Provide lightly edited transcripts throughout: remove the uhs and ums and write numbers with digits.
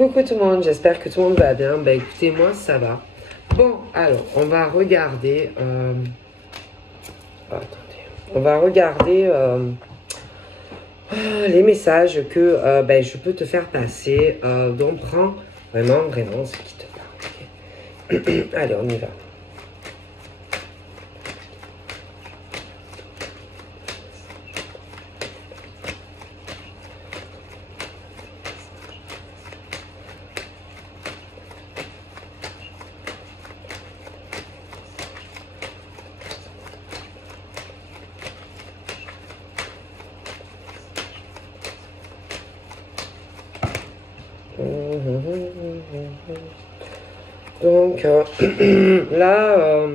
Coucou tout le monde, j'espère que tout le monde va bien. Bah écoutez, moi ça va. Bon, alors, on va regarder... attendez. On va regarder les messages que je peux te faire passer. Donc prends vraiment ce qui te parle. Okay. Allez, on y va. Donc là,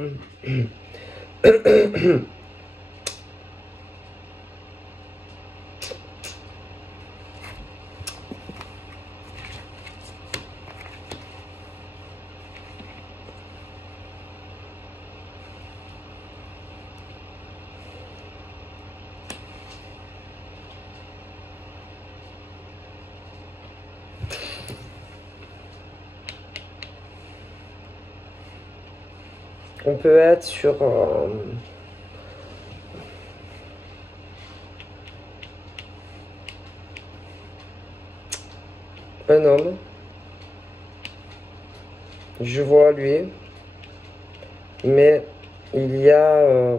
on peut être sur un homme. Je vois lui, mais il y a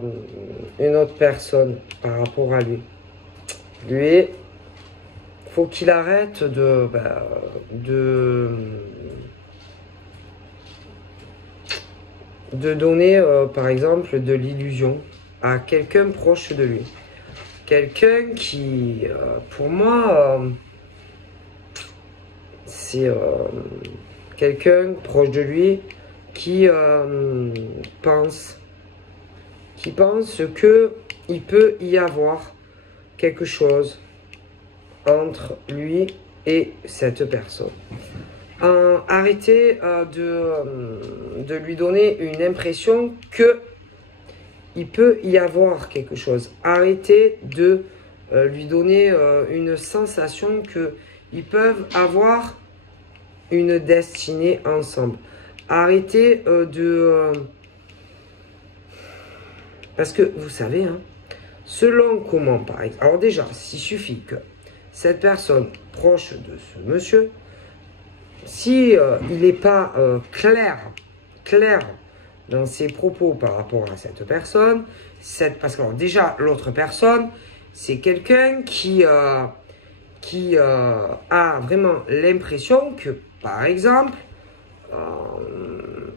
une autre personne par rapport à lui. Lui, faut qu'il arrête de donner, par exemple, de l'illusion à quelqu'un proche de lui. Quelqu'un qui, pour moi, c'est quelqu'un proche de lui qui pense que il peut y avoir quelque chose entre lui et cette personne. Arrêtez de lui donner une impression que il peut y avoir quelque chose. Arrêtez de lui donner une sensation que ils peuvent avoir une destinée ensemble. Arrêtez parce que vous savez, hein, selon comment, par exemple, alors déjà, s'il suffit que cette personne proche de ce monsieur, si il n'est pas clair dans ses propos par rapport à cette personne, parce que alors, déjà, l'autre personne, c'est quelqu'un qui a vraiment l'impression que, par exemple,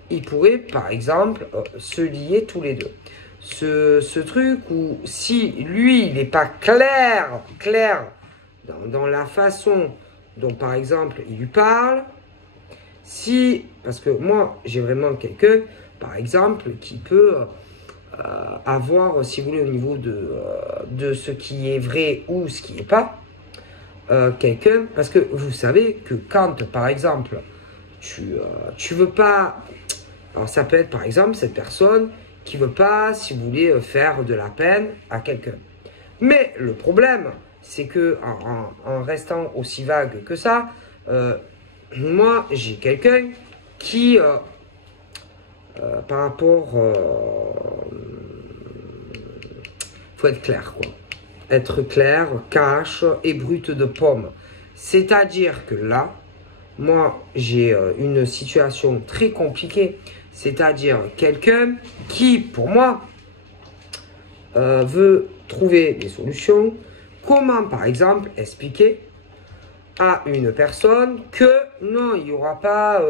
ils pourraient, par exemple, se lier tous les deux. Ce truc où, si lui, il n'est pas clair dans la façon dont, par exemple, il lui parle, parce que moi, j'ai vraiment quelqu'un, par exemple, qui peut avoir, si vous voulez, au niveau de ce qui est vrai ou ce qui n'est pas, quelqu'un, parce que vous savez que quand, par exemple, tu veux pas, alors ça peut être, par exemple, cette personne qui veut pas, si vous voulez, faire de la peine à quelqu'un. Mais le problème, c'est que en restant aussi vague que ça, moi, j'ai quelqu'un qui, par rapport, faut être clair, quoi. Être clair, cash et brut de pomme. C'est-à-dire que là, moi, j'ai une situation très compliquée. C'est-à-dire quelqu'un qui, pour moi, veut trouver des solutions. Comment, par exemple, expliquer à une personne que non, il n'y aura pas,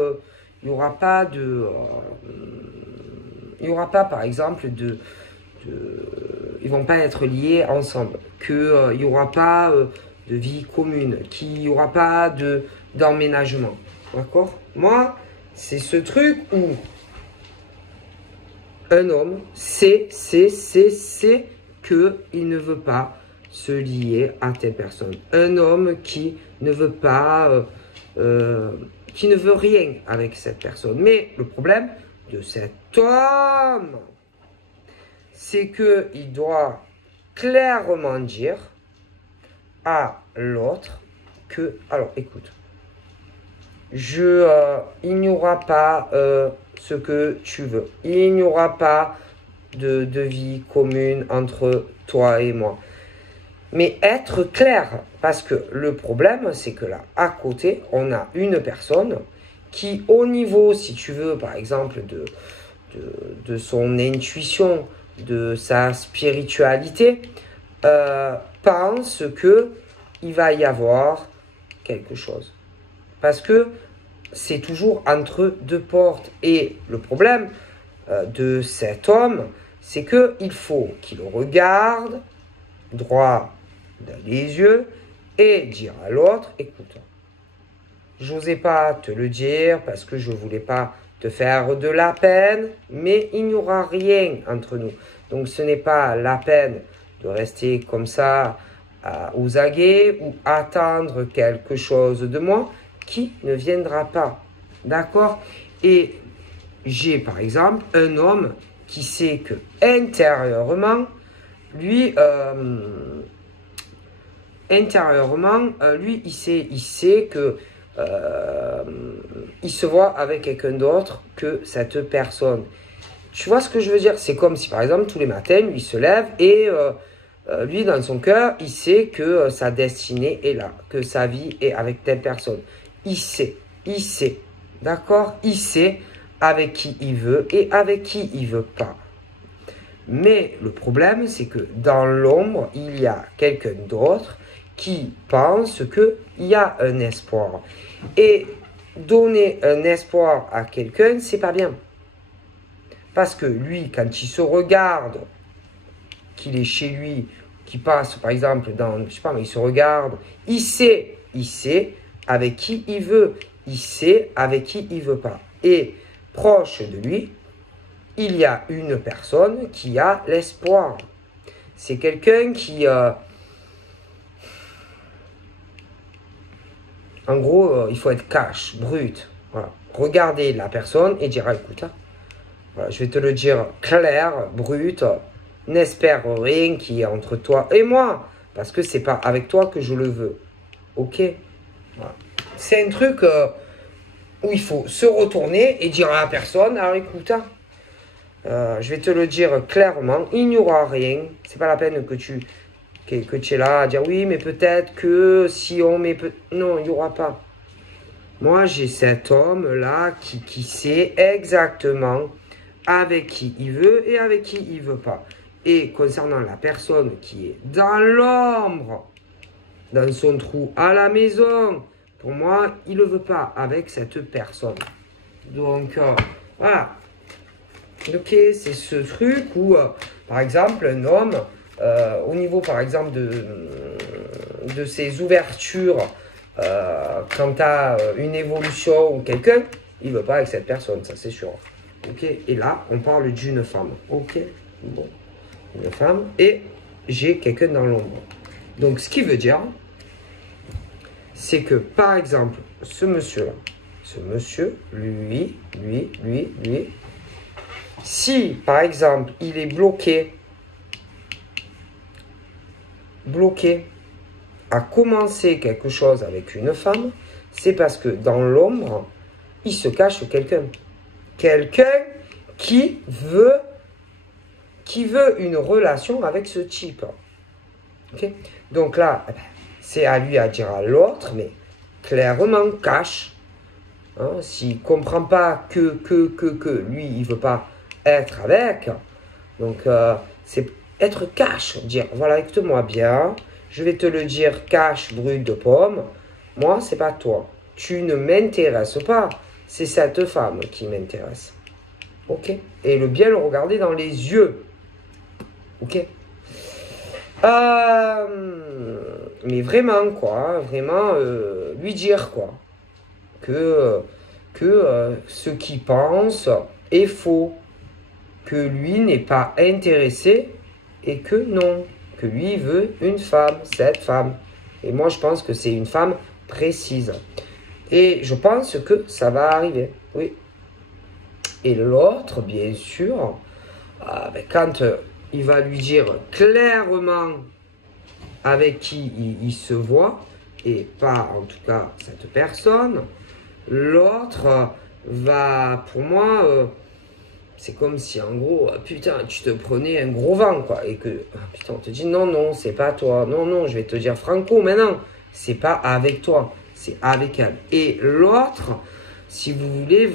par exemple, ils vont pas être liés ensemble, qu'il n'y aura pas de vie commune, qu'il n'y aura pas d'emménagement. D'accord? Moi, c'est ce truc où un homme sait qu'il ne veut pas se lier à telle personne. Un homme qui ne veut pas, qui ne veut rien avec cette personne. Mais le problème de cet homme, c'est qu'il doit clairement dire à l'autre que, alors écoute, il n'y aura pas ce que tu veux. Il n'y aura pas de vie commune entre toi et moi. Mais être clair, parce que le problème, c'est que là, à côté, on a une personne qui, au niveau, si tu veux, par exemple, de son intuition, de sa spiritualité, pense que il va y avoir quelque chose. Parce que c'est toujours entre deux portes. Et le problème de cet homme, c'est qu'il faut qu'il regarde droit dans les yeux et dire à l'autre, écoute, j'osais pas te le dire parce que je voulais pas te faire de la peine, mais il n'y aura rien entre nous. Donc ce n'est pas la peine de rester comme ça aux aguets ou attendre quelque chose de moi qui ne viendra pas. D'accord? Et j'ai par exemple un homme qui sait que intérieurement, lui, lui, il sait que il se voit avec quelqu'un d'autre que cette personne. Tu vois ce que je veux dire? C'est comme si, par exemple, tous les matins, lui, il se lève et lui, dans son cœur, il sait que sa destinée est là, que sa vie est avec telle personne. Il sait, d'accord? Il sait avec qui il veut et avec qui il veut pas. Mais le problème, c'est que dans l'ombre, il y a quelqu'un d'autre qui pense qu'il y a un espoir. Et donner un espoir à quelqu'un, c'est pas bien. Parce que lui, quand il se regarde, qu'il est chez lui, qu'il passe par exemple dans, je sais pas, mais il se regarde, il sait avec qui il veut, il sait avec qui il veut pas. Et proche de lui, il y a une personne qui a l'espoir. C'est quelqu'un qui, en gros, il faut être cash, brut. Voilà. Regardez la personne et dire, écoute, voilà, je vais te le dire clair, brut, n'espère rien qui est entre toi et moi, parce que c'est pas avec toi que je le veux. Ok? Voilà. C'est un truc où il faut se retourner et dire à la personne, alors écoute, je vais te le dire clairement, il n'y aura rien. C'est pas la peine que tu es là à dire oui, mais peut-être que si on met... Non, il n'y aura pas. Moi, j'ai cet homme-là qui sait exactement avec qui il veut et avec qui il veut pas. Et concernant la personne qui est dans l'ombre, dans son trou à la maison, pour moi, il ne veut pas avec cette personne. Donc, voilà. Ok, c'est ce truc où, par exemple, un homme, au niveau, par exemple, de ses ouvertures, quant à une évolution ou quelqu'un, il ne veut pas avec cette personne, ça c'est sûr. Ok, et là, on parle d'une femme. Ok, bon, une femme, et j'ai quelqu'un dans l'ombre. Donc, ce qui veut dire, c'est que, par exemple, ce monsieur-là, ce monsieur, lui, si, par exemple, il est bloqué à commencer quelque chose avec une femme, c'est parce que dans l'ombre, il se cache quelqu'un. Quelqu'un qui veut une relation avec ce type. Okay? Donc là, c'est à lui à dire à l'autre, mais clairement, cache. Hein, s'il ne comprend pas que lui, il ne veut pas être avec, donc c'est être cash, dire voilà, écoute-moi bien, je vais te le dire cash, brut de pomme, moi, c'est pas toi, tu ne m'intéresses pas, c'est cette femme qui m'intéresse. Ok? Et bien le regarder dans les yeux. Ok? Mais vraiment, quoi, vraiment, lui dire, quoi, que ce qu'il pense est faux, que lui n'est pas intéressé et que non, que lui veut une femme, cette femme. Et moi, je pense que c'est une femme précise. Et je pense que ça va arriver, oui. Et l'autre, bien sûr, quand il va lui dire clairement avec qui il se voit, et pas en tout cas cette personne, l'autre va, pour moi, c'est comme si en gros, putain, tu te prenais un gros vent, quoi. Et que, putain, on te dit non, non, c'est pas toi. Non, non, je vais te dire franco maintenant. C'est pas avec toi, c'est avec elle. Et l'autre, si vous voulez,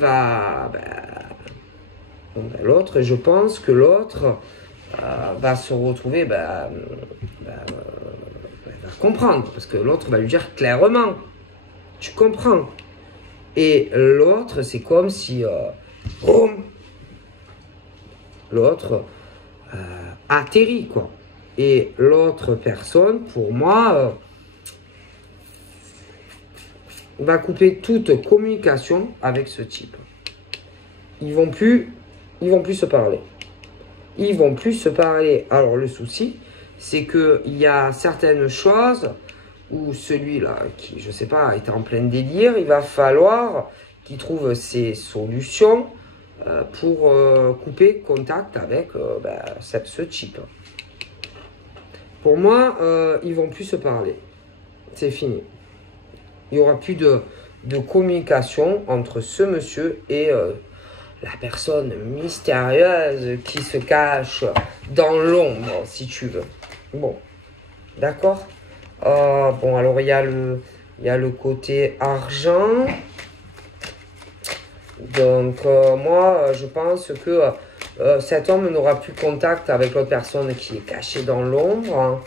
l'autre, je pense que l'autre va se retrouver, va comprendre. Parce que l'autre va lui dire clairement, tu comprends. Et l'autre, c'est comme si, boum, l'autre atterrit, quoi. Et l'autre personne, pour moi, va couper toute communication avec ce type. Ils vont plus se parler. Ils vont plus se parler. Alors le souci, c'est qu'il y a certaines choses où celui-là, qui, je sais pas, est en plein délire, il va falloir qu'il trouve ses solutions pour couper contact avec ce type. Pour moi, ils vont plus se parler. C'est fini. Il n'y aura plus de communication entre ce monsieur et la personne mystérieuse qui se cache dans l'ombre, si tu veux. Bon, d'accord. Bon, alors il y a le côté argent. Donc, moi, je pense que cet homme n'aura plus contact avec l'autre personne qui est cachée dans l'ombre.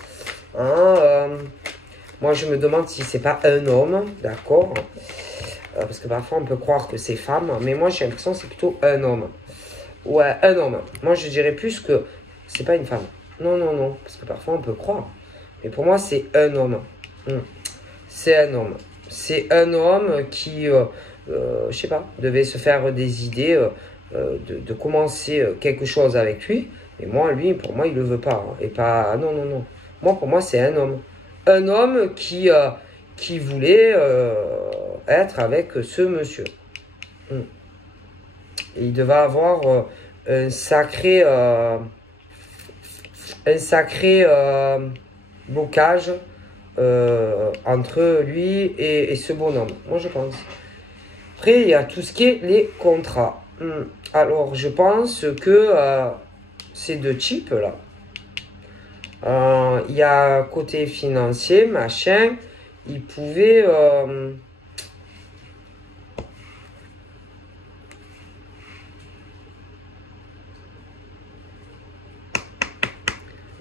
Moi, je me demande si c'est pas un homme, d'accord, parce que parfois, on peut croire que c'est femme, mais moi, j'ai l'impression que c'est plutôt un homme. Ouais, un homme. Moi, je dirais plus que c'est pas une femme. Non, non, non, parce que parfois, on peut croire. Mais pour moi, c'est un homme. C'est un homme. C'est un homme qui, je sais pas, devait se faire des idées de commencer quelque chose avec lui. Et moi, lui, pour moi, il le veut pas. Et pas, non, non, non. Moi, pour moi, c'est un homme. Un homme qui voulait être avec ce monsieur. Et il devait avoir un sacré blocage entre lui et ce bonhomme. Moi, je pense. Après, il y a tout ce qui est les contrats. Alors, je pense que ces deux types-là, il y a côté financier, machin, il pouvait...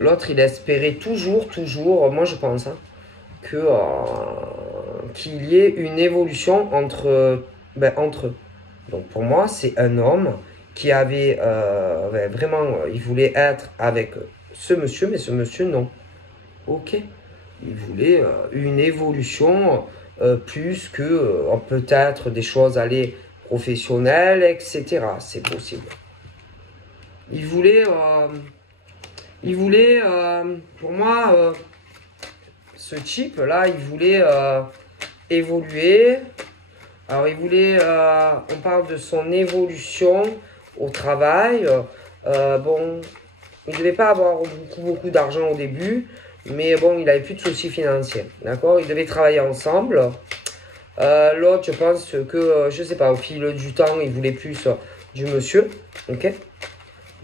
L'autre, il espérait toujours, moi je pense, qu'il y ait une évolution entre eux. Donc pour moi, c'est un homme qui avait vraiment, il voulait être avec ce monsieur, mais ce monsieur, non. Ok. Il voulait une évolution plus que peut-être des choses aller professionnelles, etc. C'est possible. Il voulait, pour moi, ce type-là, il voulait évoluer. Alors, il voulait, on parle de son évolution au travail. Bon, il ne devait pas avoir beaucoup d'argent au début, mais bon, il n'avait plus de soucis financiers. D'accord? Ils devaient travailler ensemble. L'autre, je pense que, je ne sais pas, au fil du temps, il voulait plus du monsieur. Ok?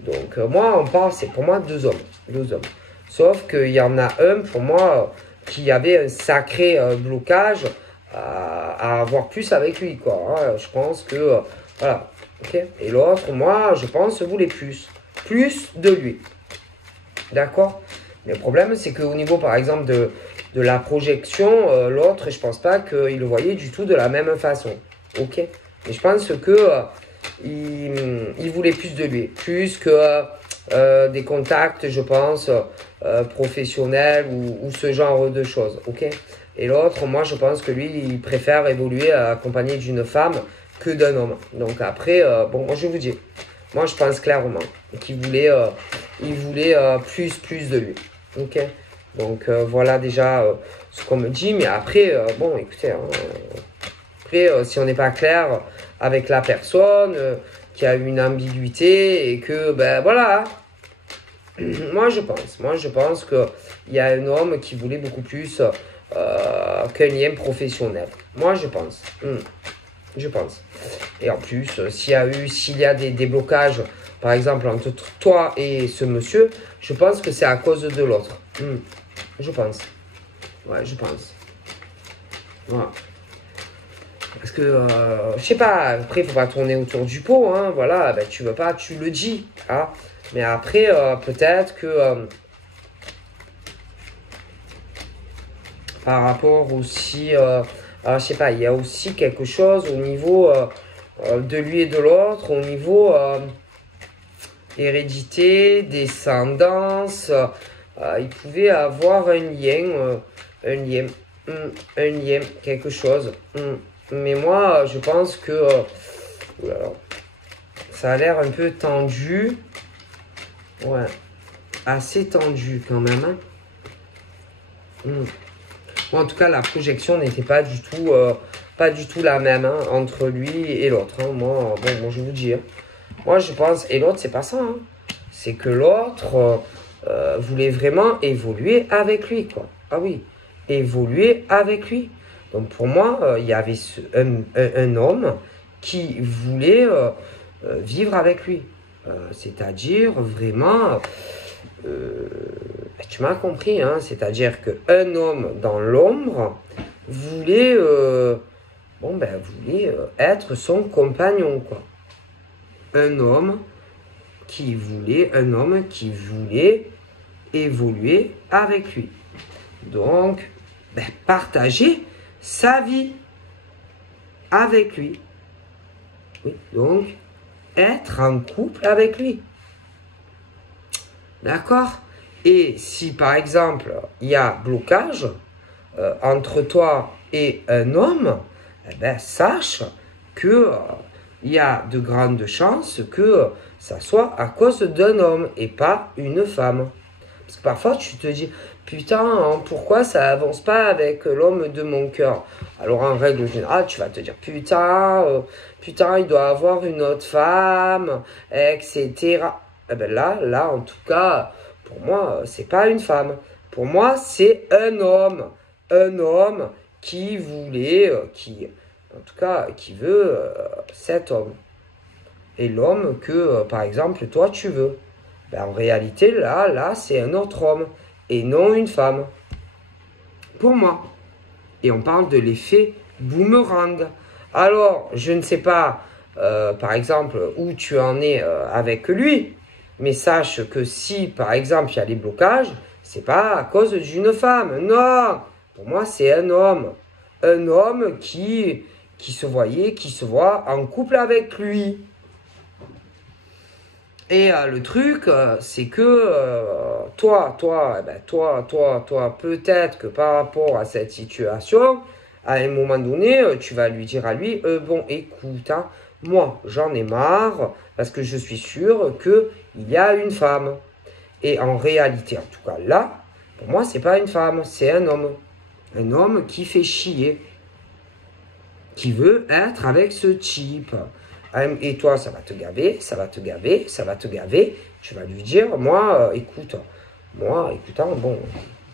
Donc, moi, on parle, c'est pour moi deux hommes. Sauf qu'il y en a un, pour moi, qui avait un sacré blocage à avoir plus avec lui, quoi. Je pense que, voilà, ok. Et l'autre, moi, je pense, voulait plus de lui. D'accord? Mais le problème, c'est qu'au niveau, par exemple, de la projection, l'autre, je pense pas qu'il le voyait du tout de la même façon. Ok? Mais je pense que il voulait plus de lui. Plus que des contacts, je pense, professionnels ou ce genre de choses. Ok? Et l'autre, moi, je pense que lui, il préfère évoluer accompagné d'une femme que d'un homme. Donc après, bon, moi, je vous dis, moi, je pense clairement qu'il voulait, plus de lui. Ok? Donc voilà déjà ce qu'on me dit. Mais après, bon, écoutez, après, si on n'est pas clair avec la personne, qui a une ambiguïté et que, ben voilà. Moi, je pense qu'il y a un homme qui voulait beaucoup plus qu'un lien professionnel. Moi, je pense. Je pense. Et en plus, s'il y a des blocages, par exemple, entre toi et ce monsieur, je pense que c'est à cause de l'autre. Je pense. Ouais, je pense. Voilà. Parce que, je sais pas, après, il faut pas tourner autour du pot, hein, voilà, ben, tu veux pas, tu le dis, hein. Mais après, peut-être que, par rapport aussi, je sais pas, il y a aussi quelque chose au niveau de lui et de l'autre, au niveau hérédité, descendance, il pouvait avoir un lien, quelque chose. Mais moi, je pense que ça a l'air un peu tendu. Ouais, assez tendu quand même. Hein. Bon, en tout cas, la projection n'était pas du tout la même hein, entre lui et l'autre. Hein. Moi, bon, je vais vous dire. Moi, je pense, et l'autre, c'est pas ça. Hein. C'est que l'autre voulait vraiment évoluer avec lui, quoi. Ah oui, évoluer avec lui. Donc pour moi, il y avait un homme qui voulait vivre avec lui. C'est-à-dire vraiment, tu m'as compris, hein, c'est-à-dire qu'un homme dans l'ombre voulait, voulait être son compagnon, quoi. Un homme qui voulait évoluer avec lui. Donc, partager sa vie avec lui. Oui, donc, être en couple avec lui. D'accord? Et si, par exemple, il y a blocage entre toi et un homme, sache que il y a de grandes chances que ça soit à cause d'un homme et pas une femme. Parce que parfois, tu te dis, putain, hein, pourquoi ça avance pas avec l'homme de mon cœur? Alors, en règle générale, tu vas te dire, putain, il doit avoir une autre femme, etc. Eh ben là, en tout cas, pour moi, c'est pas une femme. Pour moi, c'est un homme. Un homme qui voulait, en tout cas, qui veut cet homme. Et l'homme que, par exemple, toi, tu veux. En réalité, là, c'est un autre homme et non une femme. Pour moi. Et on parle de l'effet boomerang. Alors, je ne sais pas, par exemple, où tu en es avec lui, mais sache que si, par exemple, il y a des blocages, c'est pas à cause d'une femme. Non, pour moi, c'est un homme. Un homme qui se voit en couple avec lui. Et le truc, c'est que toi, peut-être que par rapport à cette situation, à un moment donné, tu vas lui dire à lui, bon, écoute, hein, moi, j'en ai marre, parce que je suis sûr qu'il y a une femme. Et en réalité, en tout cas là, pour moi, c'est pas une femme, c'est un homme. Un homme qui fait chier, qui veut être avec ce type. Et toi, ça va te gaver. Tu vas lui dire, moi, écoute, bon,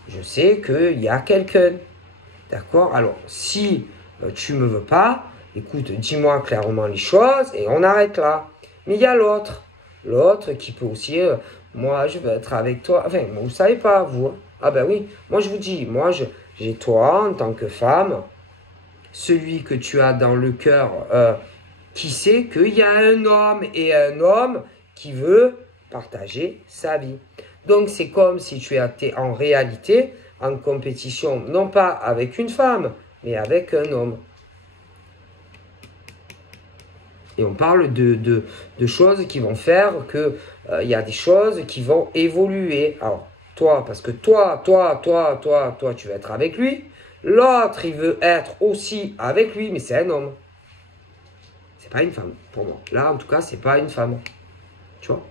je sais qu'il y a quelqu'un. D'accord? Alors, si tu me veux pas, écoute, dis-moi clairement les choses et on arrête là. Mais il y a l'autre. L'autre qui peut aussi, moi, je veux être avec toi. Enfin, vous ne savez pas, vous. Hein. Ah ben oui, moi, je vous dis, j'ai toi en tant que femme, celui que tu as dans le cœur, qui sait qu'il y a un homme et un homme qui veut partager sa vie. Donc, c'est comme si tu étais en réalité en compétition, non pas avec une femme, mais avec un homme. Et on parle de choses qui vont faire que y a des choses qui vont évoluer. Alors, toi, parce que toi, tu veux être avec lui. L'autre, il veut être aussi avec lui, mais c'est un homme. C'est pas une femme, pour moi. Là, en tout cas, c'est pas une femme. Tu vois?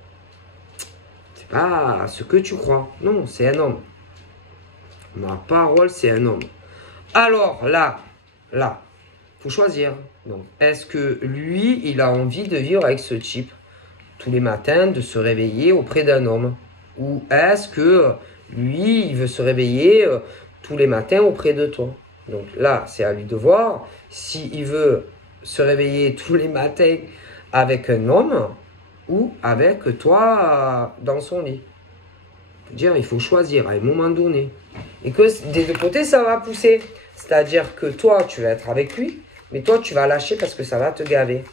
C'est pas ce que tu crois. Non, c'est un homme. Ma parole, c'est un homme. Alors, là, faut choisir. Donc, est-ce que lui, il a envie de vivre avec ce type tous les matins, de se réveiller auprès d'un homme? Ou est-ce que lui, il veut se réveiller tous les matins auprès de toi? Donc là, c'est à lui de voir s'il veut se réveiller tous les matins avec un homme ou avec toi dans son lit. Dire, il faut choisir à un moment donné. Et que des deux côtés, ça va pousser. C'est-à-dire que toi, tu vas être avec lui, mais toi, tu vas lâcher parce que ça va te gaver.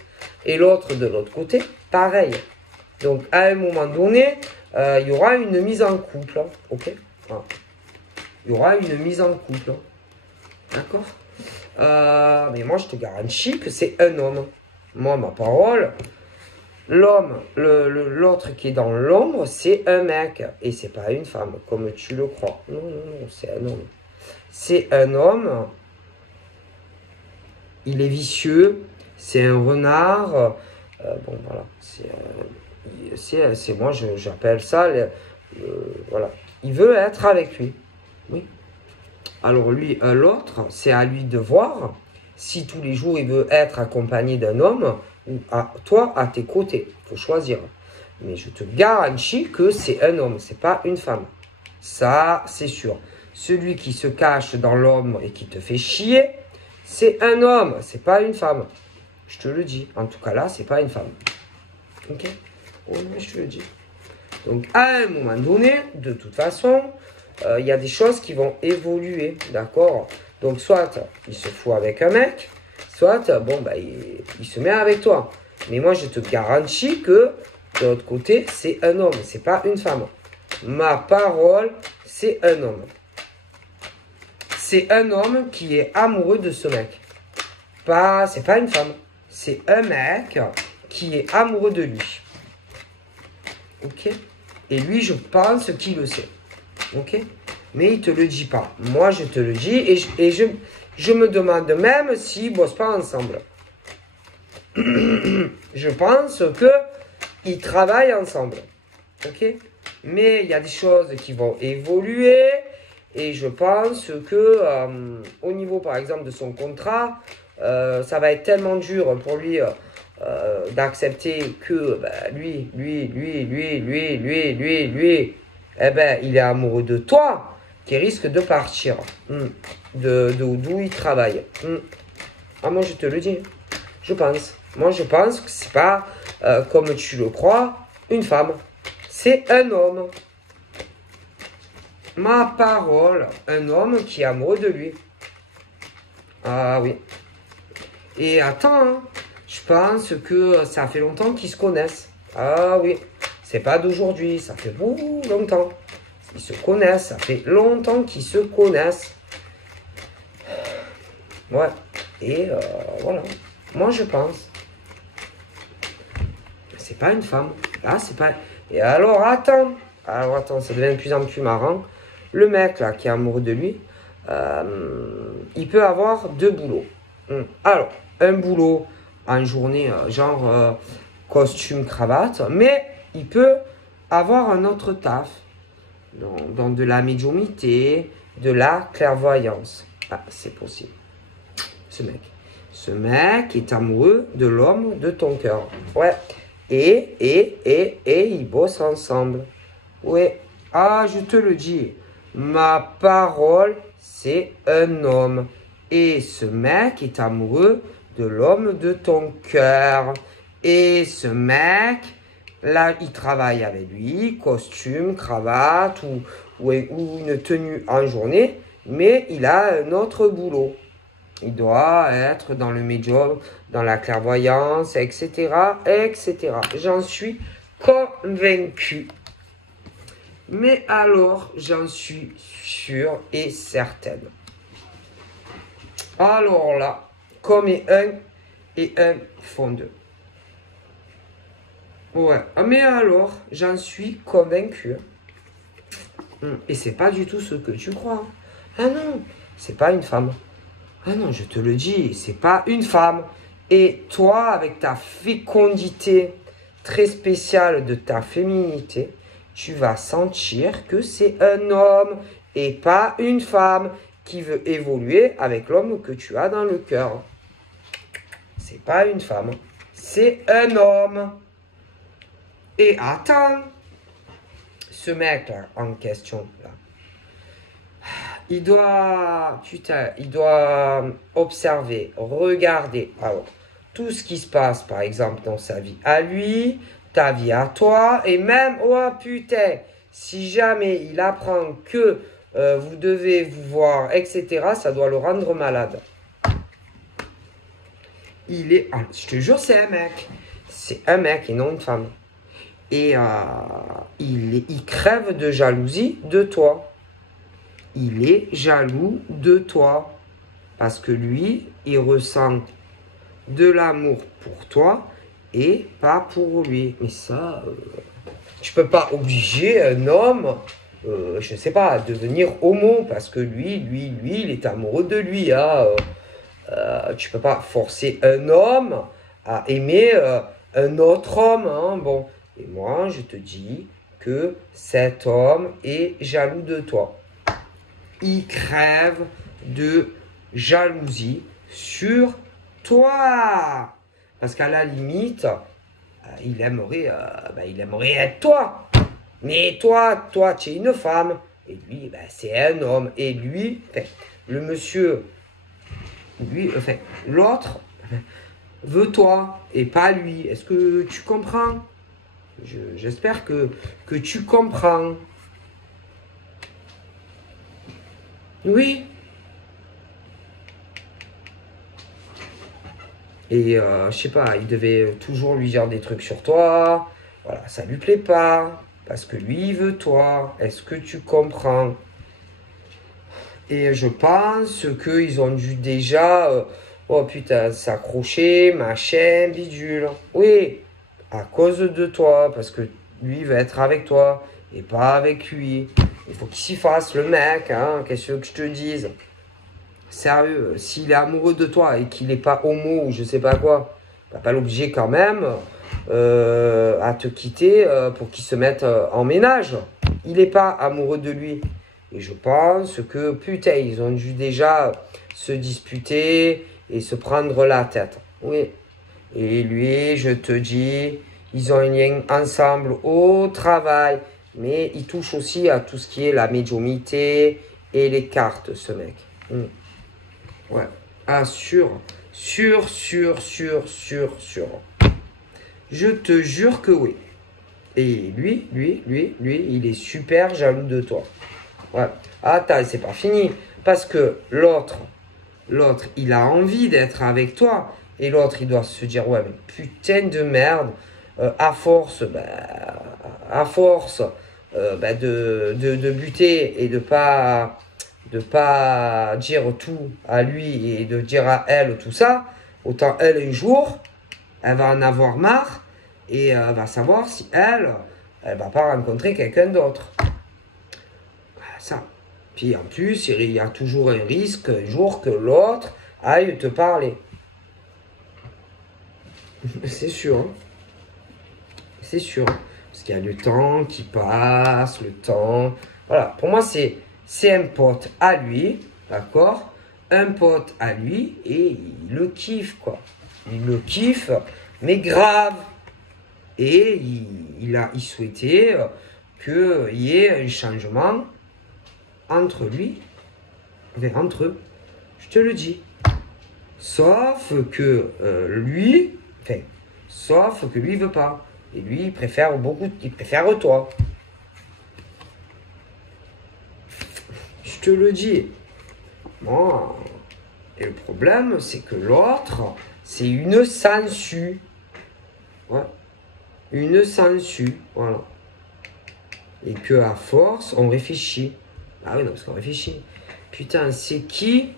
Et l'autre, de l'autre côté, pareil. Donc, à un moment donné, il y aura une mise en couple. Ok, voilà. Il y aura une mise en couple. D'accord. Mais moi, je te garantis que c'est un homme. Moi, ma parole, l'homme, l'autre qui est dans l'ombre, c'est un mec. Et c'est pas une femme, comme tu le crois. Non, non, non, c'est un homme. C'est un homme. Il est vicieux. C'est un renard. Bon, voilà. C'est moi, j'appelle ça. Voilà. Il veut être avec lui. Oui. Alors lui, l'autre, c'est à lui de voir si tous les jours il veut être accompagné d'un homme ou toi à tes côtés. Il faut choisir. Mais je te garantis que c'est un homme, c'est pas une femme. Ça, c'est sûr. Celui qui se cache dans l'homme et qui te fait chier, c'est un homme, c'est pas une femme. Je te le dis. En tout cas là, c'est pas une femme. Ok? Oui, je te le dis. Donc à un moment donné, de toute façon, il y a des choses qui vont évoluer, d'accord? Donc soit il se fout avec un mec, soit bon bah il se met avec toi. Mais moi je te garantis que de l'autre côté c'est un homme, c'est pas une femme. Ma parole, c'est un homme. C'est un homme qui est amoureux de ce mec. C'est pas une femme. C'est un mec qui est amoureux de lui. Ok? Et lui, je pense qu'il le sait. Ok? Mais il ne te le dit pas. Moi, je te le dis et je me demande même s'ils ne bossent pas ensemble. Je pense qu'ils travaillent ensemble. Ok? Mais il y a des choses qui vont évoluer et je pense que au niveau, par exemple, de son contrat, ça va être tellement dur pour lui d'accepter que lui, eh ben, il est amoureux de toi, qui risque de partir d'où il travaille. Ah, moi, je te le dis. Je pense. Moi, je pense que c'est pas, comme tu le crois, une femme. C'est un homme. Ma parole, un homme qui est amoureux de lui. Ah oui. Et attends, hein, je pense que ça fait longtemps qu'ils se connaissent. Ah oui, c'est pas d'aujourd'hui, ça fait beaucoup longtemps. Ils se connaissent, ça fait longtemps qu'ils se connaissent. Ouais, et voilà. Moi je pense. C'est pas une femme. Là, c'est pas. Et alors attends, ça devient de plus en plus marrant. Le mec là qui est amoureux de lui, il peut avoir deux boulots. Alors, un boulot en journée, genre costume, cravate, mais il peut avoir un autre taf, dans de la médiumnité, de la clairvoyance. Ah, c'est possible. Ce mec est amoureux de l'homme de ton cœur. Ouais. Et ils bossent ensemble. Ouais. Ah, je te le dis. Ma parole, c'est un homme. Et ce mec est amoureux de l'homme de ton cœur. Et ce mec, là, il travaille avec lui, costume, cravate ou une tenue en journée, mais il a un autre boulot. Il doit être dans le médium, dans la clairvoyance, etc., etc. J'en suis convaincu. Mais alors, j'en suis sûre et certaine. Alors là, comme un et un font deux. Ouais, mais alors, j'en suis convaincu. Et c'est pas du tout ce que tu crois. Ah non, c'est pas une femme. Ah non, je te le dis, c'est pas une femme. Et toi, avec ta fécondité très spéciale de ta féminité, tu vas sentir que c'est un homme et pas une femme qui veut évoluer avec l'homme que tu as dans le cœur. C'est pas une femme, c'est un homme. Et attends, ce mec là en question là, il doit observer, regarder. Alors, tout ce qui se passe, par exemple, dans sa vie à lui, ta vie à toi, et même, oh putain, si jamais il apprend que vous devez vous voir, etc., ça doit le rendre malade. Il est, je te jure, c'est un mec. C'est un mec et non une femme. Et il crève de jalousie de toi. Il est jaloux de toi. Parce que lui, il ressent de l'amour pour toi et pas pour lui. Mais ça, tu peux pas obliger un homme, je ne sais pas, à devenir homo. Parce que lui, il est amoureux de lui. Hein. Tu peux pas forcer un homme à aimer un autre homme. Hein. Bon, et moi, je te dis que cet homme est jaloux de toi. Il crève de jalousie sur toi. Parce qu'à la limite, il aimerait être toi. Mais toi, tu es une femme. Et lui, c'est un homme. Et lui, le monsieur, lui, l'autre veut toi et pas lui. Est-ce que tu comprends? J'espère que tu comprends. Oui. Et je sais pas, il devait toujours lui dire des trucs sur toi. Voilà, ça lui plaît pas. Parce que lui, il veut toi. Est-ce que tu comprends? Et je pense qu'ils ont dû déjà, oh putain, s'accrocher, machin, bidule. Oui, à cause de toi. Parce que lui, il va être avec toi et pas avec lui. Il faut qu'il s'y fasse, le mec. Hein, qu'est-ce que je te dise? Sérieux, s'il est amoureux de toi et qu'il n'est pas homo ou je sais pas quoi, t'as pas l'obliger quand même à te quitter pour qu'il se mette en ménage. Il n'est pas amoureux de lui. Et je pense que, putain, ils ont dû déjà se disputer et se prendre la tête. Oui. Et lui, je te dis, ils ont un lien ensemble au travail. Mais il touche aussi à tout ce qui est la médiumnité et les cartes, ce mec. Ouais. Ah, sûr. Sûr. Je te jure que oui. Et lui, il est super jaloux de toi. Ouais. Attends, c'est pas fini. Parce que l'autre, il a envie d'être avec toi. Et l'autre, il doit se dire, ouais, mais putain de merde. À force de buter et de pas dire tout à lui et de dire à elle tout ça, autant elle un jour, elle va en avoir marre et va savoir si elle va pas rencontrer quelqu'un d'autre. Ça. Puis en plus, il y a toujours un risque un jour que l'autre aille te parler. C'est sûr. Hein. C'est sûr. Parce qu'il y a le temps qui passe, le temps. Voilà, pour moi, c'est un pote à lui, d'accord? Un pote à lui et il le kiffe, quoi. Il le kiffe, mais grave. Et il souhaitait qu'il y ait un changement entre eux. Je te le dis. Sauf que lui il veut pas. Et lui, il préfère toi. Je te le dis. Bon. Et le problème, c'est que l'autre, c'est une sangsue. Ouais. Une sangsue. Voilà. Et que à force, on réfléchit. Ah oui, non, parce qu'on réfléchit. Putain, c'est qui?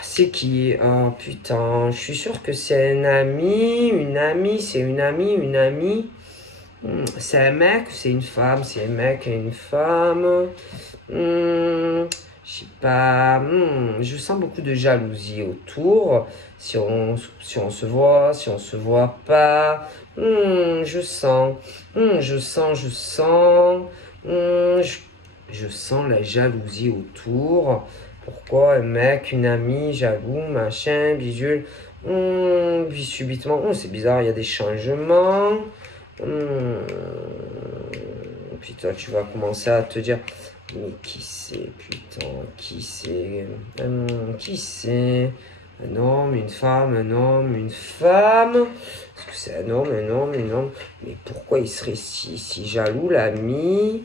C'est qui? Oh putain, je suis sûr que c'est un ami, une amie, c'est une amie. C'est un mec, c'est une femme, c'est un mec et une femme. Je sais pas. Je sens beaucoup de jalousie autour. Si on se voit, si on se voit pas. Je sens. Je sens la jalousie autour. Pourquoi un mec, une amie, jaloux, machin, bidule. Puis subitement, c'est bizarre, il y a des changements. Puis toi, tu vas commencer à te dire, mais qui c'est, putain, qui c'est, Un homme, une femme, un homme, une femme. Est-ce que c'est un homme, un homme, un homme? Mais pourquoi il serait si jaloux, l'ami?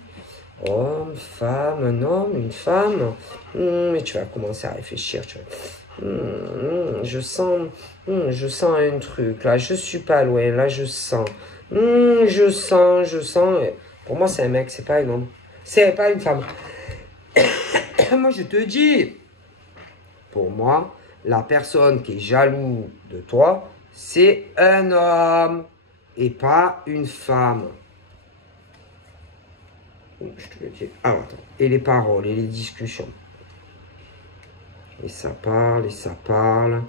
Homme, femme, un homme, une femme. Mais tu vas commencer à réfléchir. Je sens un truc. Là, je suis pas loin. Là, je sens. Je sens. Pour moi, c'est un mec, c'est pas un homme. C'est pas une femme. Moi, je te dis. Pour moi, la personne qui est jaloux de toi, c'est un homme et pas une femme. Je te le dis. Alors, attends. Et les paroles et les discussions. Et ça parle, et ça parle.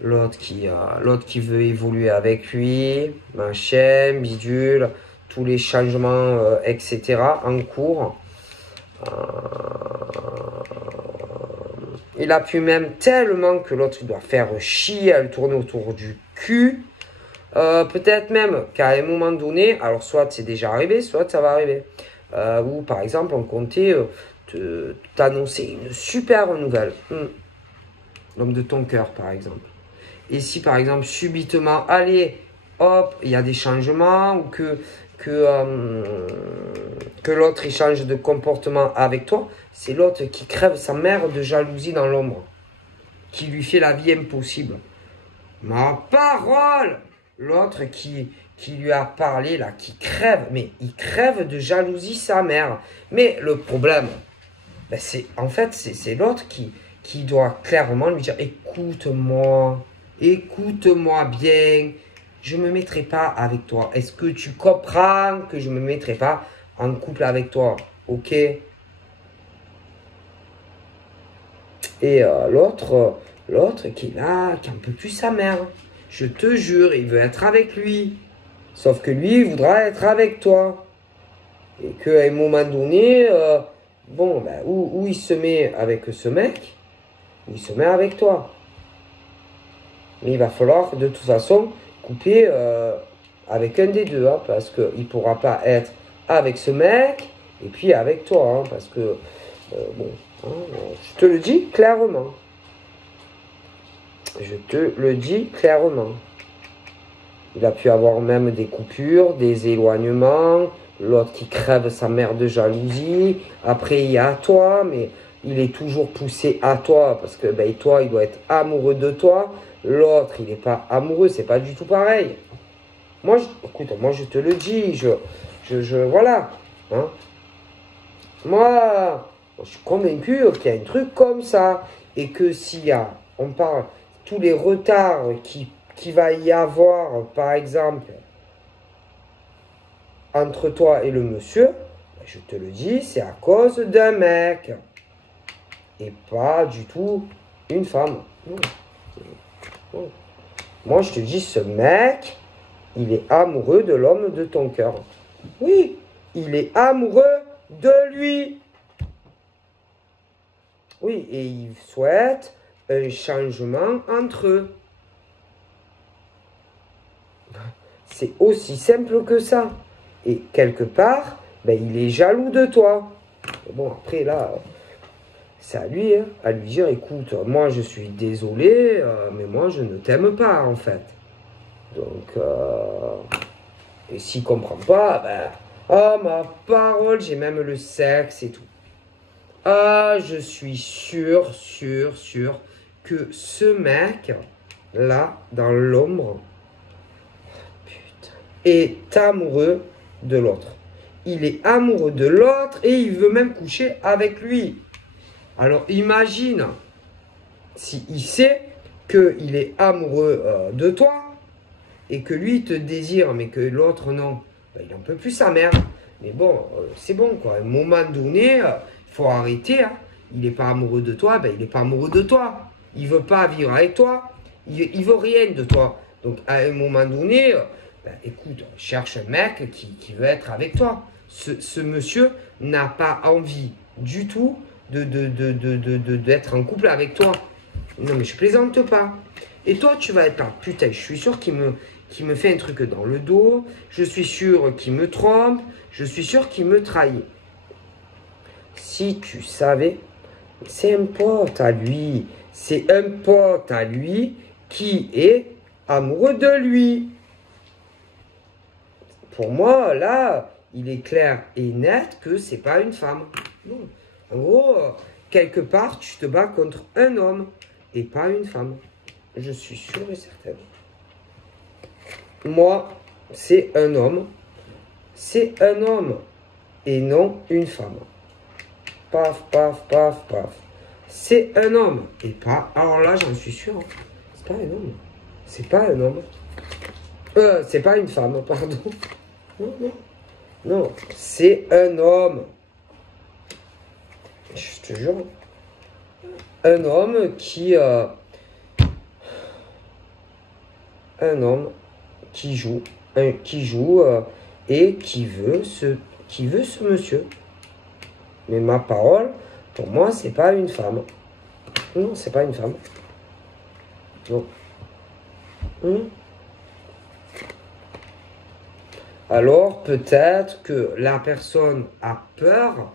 L'autre qui veut évoluer avec lui, machin, bidule, tous les changements, etc. en cours. Il appuie même tellement que l'autre doit faire chier à le tourner autour du cul. Peut-être même qu'à un moment donné, alors soit c'est déjà arrivé, soit ça va arriver. Ou par exemple, on comptait t'annoncer une super nouvelle. L'homme de ton cœur, par exemple. Et si, par exemple, subitement, allez, hop, il y a des changements ou que l'autre change de comportement avec toi, c'est l'autre qui crève sa mère de jalousie dans l'ombre, qui lui fait la vie impossible. Ma parole! L'autre qui lui a parlé, là, qui crève, mais il crève de jalousie sa mère. Mais le problème, ben c'est l'autre qui doit clairement lui dire, écoute-moi bien, je ne me mettrai pas avec toi. Est-ce que tu comprends que je ne me mettrai pas en couple avec toi? Ok? Et l'autre qui est là, qui n'en peut plus sa mère. Je te jure, il veut être avec lui. Sauf que lui, il voudra être avec toi. Et qu'à un moment donné, où il se met avec ce mec, il se met avec toi. Mais il va falloir de toute façon couper avec un des deux, hein, parce qu'il ne pourra pas être avec ce mec et puis avec toi, hein, parce que, je te le dis clairement. Je te le dis clairement. Il a pu avoir même des coupures, des éloignements, l'autre qui crève sa mère de jalousie. Après, il y a toi, mais il est toujours poussé à toi parce que toi, il doit être amoureux de toi. L'autre, il n'est pas amoureux, c'est pas du tout pareil. Moi, je te le dis, voilà. Hein. Moi, je suis convaincu qu'il y a un truc comme ça. Et que on parle, tous les retards qu'il va y avoir, par exemple, entre toi et le monsieur, je te le dis, c'est à cause d'un mec. Et pas du tout une femme. Non. Moi, je te dis, ce mec, il est amoureux de l'homme de ton cœur. Oui, il est amoureux de lui. Oui, et il souhaite un changement entre eux. C'est aussi simple que ça. Et quelque part, il est jaloux de toi. Bon, après, là, c'est à lui, hein, à lui dire, écoute, moi, je suis désolé, mais moi, je ne t'aime pas, en fait. Donc, et s'il ne comprend pas, oh, ma parole, j'ai même le sexe et tout. Ah, je suis sûr que ce mec, là, dans l'ombre, est amoureux de l'autre. Il est amoureux de l'autre et il veut même coucher avec lui. Alors imagine s'il sait qu'il est amoureux de toi et que lui te désire mais que l'autre non. Il n'en peut plus sa mère. Mais bon, c'est bon quoi. À un moment donné, il faut arrêter. Hein. Il n'est pas amoureux de toi, il n'est pas amoureux de toi. Il ne veut pas vivre avec toi. Il ne veut rien de toi. Donc à un moment donné... écoute, cherche un mec qui veut être avec toi. Ce monsieur n'a pas envie du tout d'être en couple avec toi. Non, mais je plaisante pas. Et toi, tu vas être là. Putain, je suis sûr qu'il me fait un truc dans le dos. Je suis sûr qu'il me trompe. Je suis sûr qu'il me trahit. Si tu savais, c'est un pote à lui. c'est un pote à lui qui est amoureux de lui. Pour moi, là, il est clair et net que c'est pas une femme. Non. En gros, quelque part, tu te bats contre un homme et pas une femme. Je suis sûre et certaine. Moi, c'est un homme. C'est un homme et non une femme. Paf, paf, paf, paf. C'est un homme et pas... Alors là, j'en suis sûre. C'est pas un homme. C'est pas un homme. C'est pas une femme, pardon. Non, non. Non, c'est un homme. Je te jure. Un homme qui... un homme qui joue. Et qui veut ce monsieur. Mais ma parole, pour moi, c'est pas une femme. Non, c'est pas une femme. Non. Alors, peut-être que la personne a peur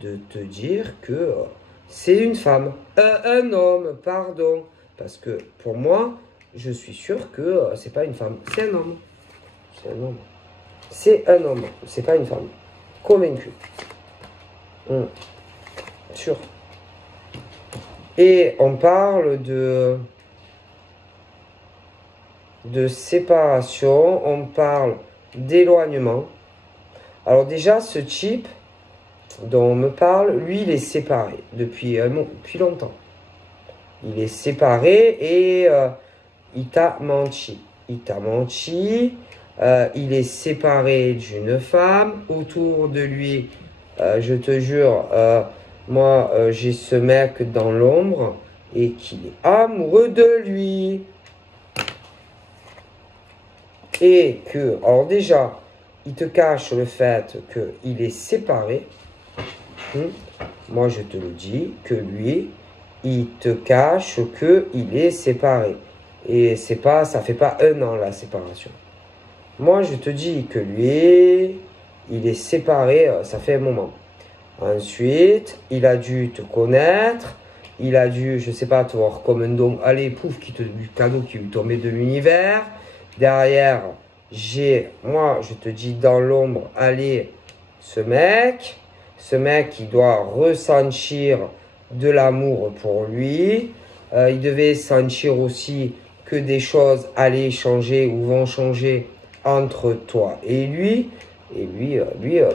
de te dire que c'est une femme. Un homme, pardon. Parce que pour moi, je suis sûr que c'est pas une femme. C'est un homme. C'est un homme. C'est un homme. C'est pas une femme. Convaincu. Sûr. Et on parle de séparation. On parle d'éloignement. Alors déjà, ce type dont on me parle, lui, il est séparé depuis longtemps. Il est séparé et il t'a menti. Il t'a menti. Il est séparé d'une femme. Autour de lui, je te jure, moi, j'ai ce mec dans l'ombre et qu'il est amoureux de lui. Et que, alors déjà, il te cache le fait qu'il est séparé. Moi, je te le dis, que lui, il te cache qu'il est séparé. Et c'est pas, ça fait pas un an, la séparation. Moi, je te dis que lui, il est séparé, ça fait un moment. Ensuite, il a dû te connaître. Il a dû, je sais pas, te voir comme un don. Allez, pouf, du cadeau qui lui tombait de l'univers. Derrière, moi, je te dis dans l'ombre, allez, ce mec, il doit ressentir de l'amour pour lui. Il devait sentir aussi que des choses allaient changer ou vont changer entre toi et lui. Et lui,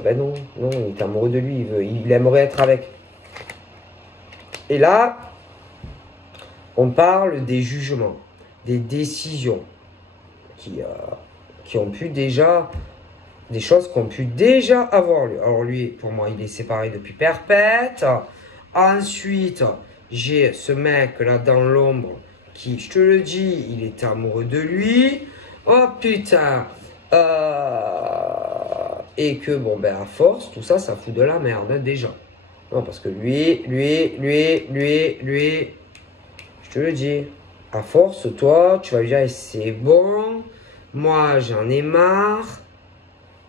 ben non, il est amoureux de lui, il aimerait être avec. Et là, on parle des jugements, des décisions qui ont pu déjà, des choses qui ont pu déjà avoir lieu. Alors lui, pour moi, il est séparé depuis perpète. Ensuite, j'ai ce mec là dans l'ombre qui, je te le dis, il est amoureux de lui. Oh putain. Et que, bon, ben à force, tout ça, ça fout de la merde, hein, déjà. Non, parce que lui, je te le dis, à force, toi, tu vas lui dire, c'est bon, moi, j'en ai marre,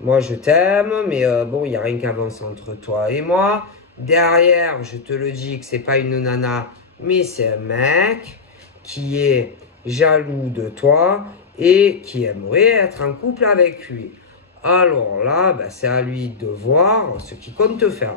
moi, je t'aime, mais bon, il n'y a rien qui avance entre toi et moi. Derrière, je te le dis que c'est pas une nana, mais c'est un mec qui est jaloux de toi et qui aimerait être en couple avec lui. Alors là, ben, c'est à lui de voir ce qu'il compte faire.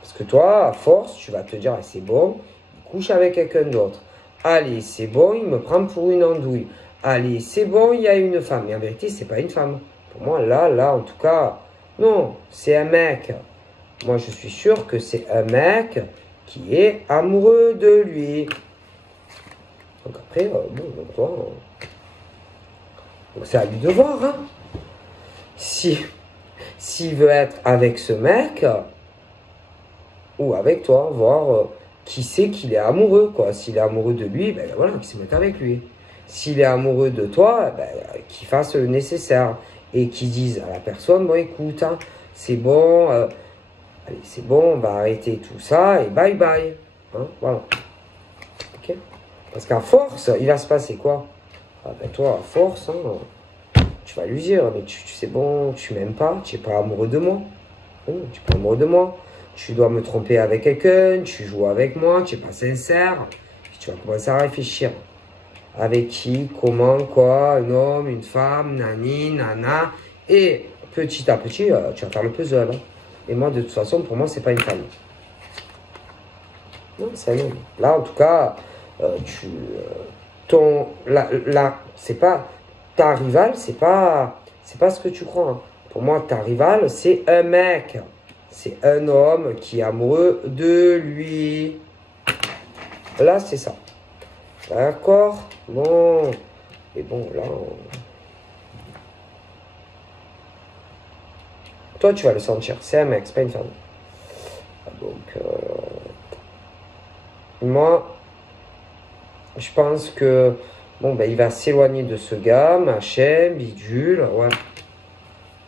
Parce que toi, à force, tu vas te dire, ah, c'est bon, il couche avec quelqu'un d'autre. Allez, c'est bon, il me prend pour une andouille. Allez, c'est bon, il y a une femme. Mais en vérité, c'est pas une femme. Pour moi, là, en tout cas, non, c'est un mec. Moi, je suis sûr que c'est un mec qui est amoureux de lui. Donc après, bon, donc toi, donc c'est à lui de voir, hein. S'il veut être avec ce mec, ou avec toi, voir qui sait qu'il est amoureux, quoi. S'il est amoureux de lui, ben voilà, qu'il se mette avec lui. S'il est amoureux de toi, ben, qu'il fasse le nécessaire. Et qu'il dise à la personne, bon écoute, hein, c'est bon, allez, c'est bon, on va arrêter tout ça, et bye bye. Hein, voilà. Ok. Parce qu'à force, il va se passer quoi? Ah ben toi, à force, hein, tu vas lui dire, mais tu sais bon, tu m'aimes pas, tu n'es pas amoureux de moi. Tu n'es pas amoureux de moi. tu dois me tromper avec quelqu'un, tu joues avec moi, tu n'es pas sincère. Puis tu vas commencer à réfléchir. Avec qui, comment, quoi, un homme, une femme, nani, nana. Et petit à petit, tu vas faire le puzzle. Hein. Et moi, de toute façon, pour moi, c'est pas une femme. Non, c'est un homme. Là, en tout cas, c'est pas ta rivale, c'est pas ce que tu crois. Hein. Pour moi, ta rivale, c'est un mec. C'est un homme qui est amoureux de lui. Là, c'est ça. D'accord? Bon. Et bon, là... Toi, tu vas le sentir. C'est un mec, c'est pas une femme. Donc, moi, je pense que... Bon, ben, il va s'éloigner de ce gars, machin, bidule, ouais.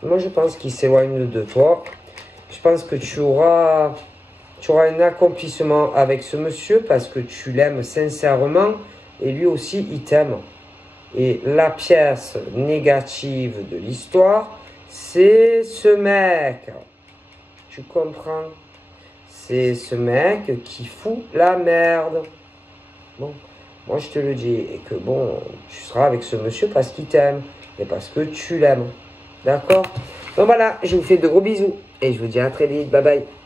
Moi, je pense qu'il s'éloigne de toi. Je pense que tu auras un accomplissement avec ce monsieur parce que tu l'aimes sincèrement et lui aussi, il t'aime. Et la pièce négative de l'histoire, c'est ce mec. Tu comprends? C'est ce mec qui fout la merde. Bon, moi je te le dis. Et que bon, tu seras avec ce monsieur parce qu'il t'aime et parce que tu l'aimes. D'accord? Donc voilà, je vous fais de gros bisous et je vous dis à très vite. Bye bye.